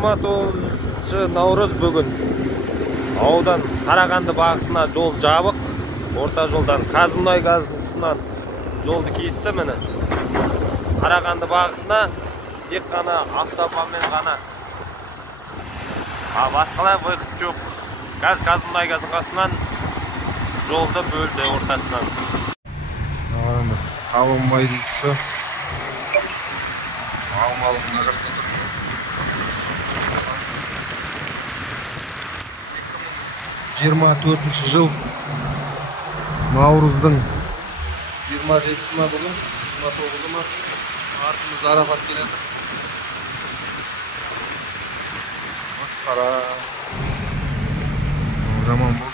29 бүгін аудан Қарағанды бағытына жол жабық. Орта жолдан Қазмұнайгаз тұсынан жолды кесті міне. Қарағанды бағытына тек қана автобанмен ғана. Басқалай выход жоқ. Қазмұнайгаздың қасынан жолды бөлді ортасынан. Қабанбайдың тұсы. Алмалы мына жақта тұр. 24 жыл наурыздың 27-сі ма бүгін, 29-ы ма, артымызда Арafat келеді. Масқара. Жаман бұл.